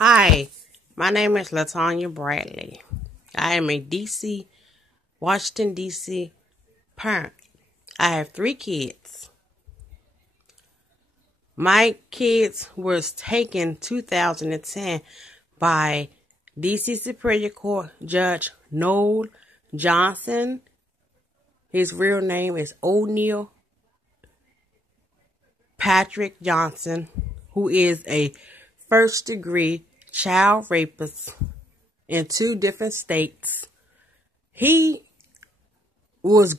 Hi, my name is LaTanya Bradley. I am a Washington, D.C. parent. I have 3 kids. My kids was taken 2010 by D.C. Superior Court Judge Noel Johnson. His real name is O'Neal Patrick Johnson, who is a first-degree child rapist in 2 different states. He was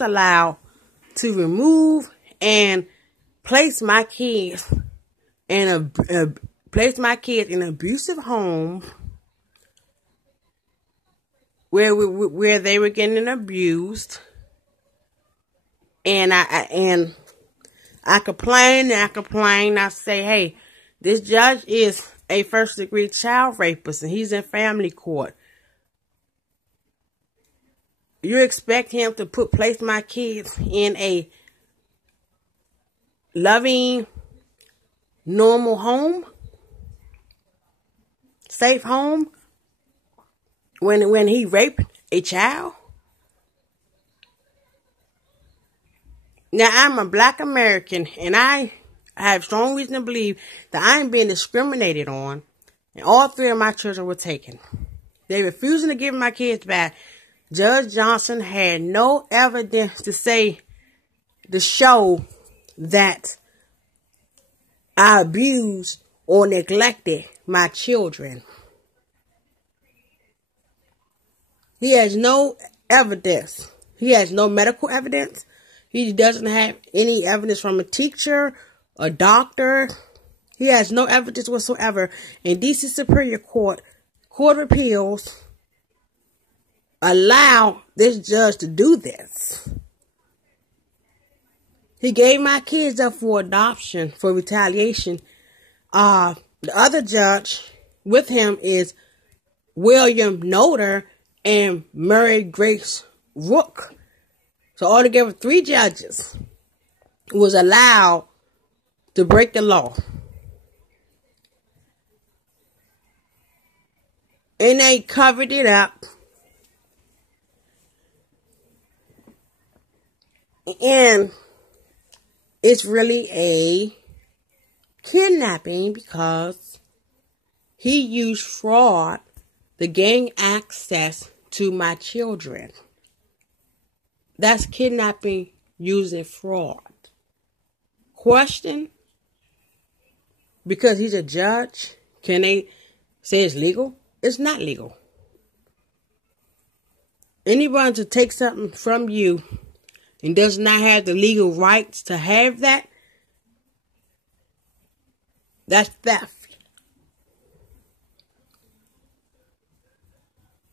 allowed to remove and place my kids in an abusive home where they were getting abused, and I complained. I say, hey, this judge is a first-degree child rapist, and he's in family court. You expect him to place my kids in a loving, normal home, safe home, when he raped a child? Now, I'm a Black American, and I have strong reason to believe that I am being discriminated on, and all 3 of my children were taken. They refusing to give my kids back. Judge Johnson had no evidence to show that I abused or neglected my children. He has no evidence. He has no medical evidence. He doesn't have any evidence from a teacher, a doctor. He has no evidence whatsoever. And D.C. Superior Court of Appeals allowed this judge to do this. He gave my kids up for adoption for retaliation. The other judge with him is William Noter and Mary Grace Rook. So altogether 3 judges was allowed to break the law. And they covered it up. And it's really a kidnapping because he used fraud to gain access to my children. That's kidnapping using fraud. Question: because he's a judge, can they say it's legal? It's not legal. Anyone to take something from you and does not have the legal rights to have that, that's theft.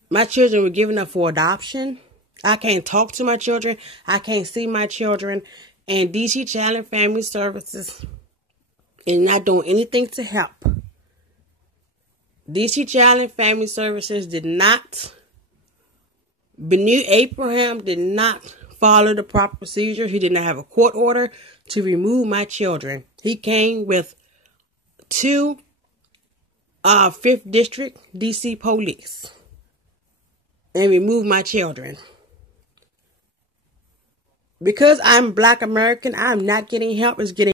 My children were given up for adoption. I can't talk to my children. I can't see my children. And DC Child and Family Services is not doing anything to help. DC Child and Family Services Benue Abraham did not follow the proper procedure. He did not have a court order to remove my children. He came with 2 5th District DC police and removed my children. Because I'm Black American, I'm not getting help. It's getting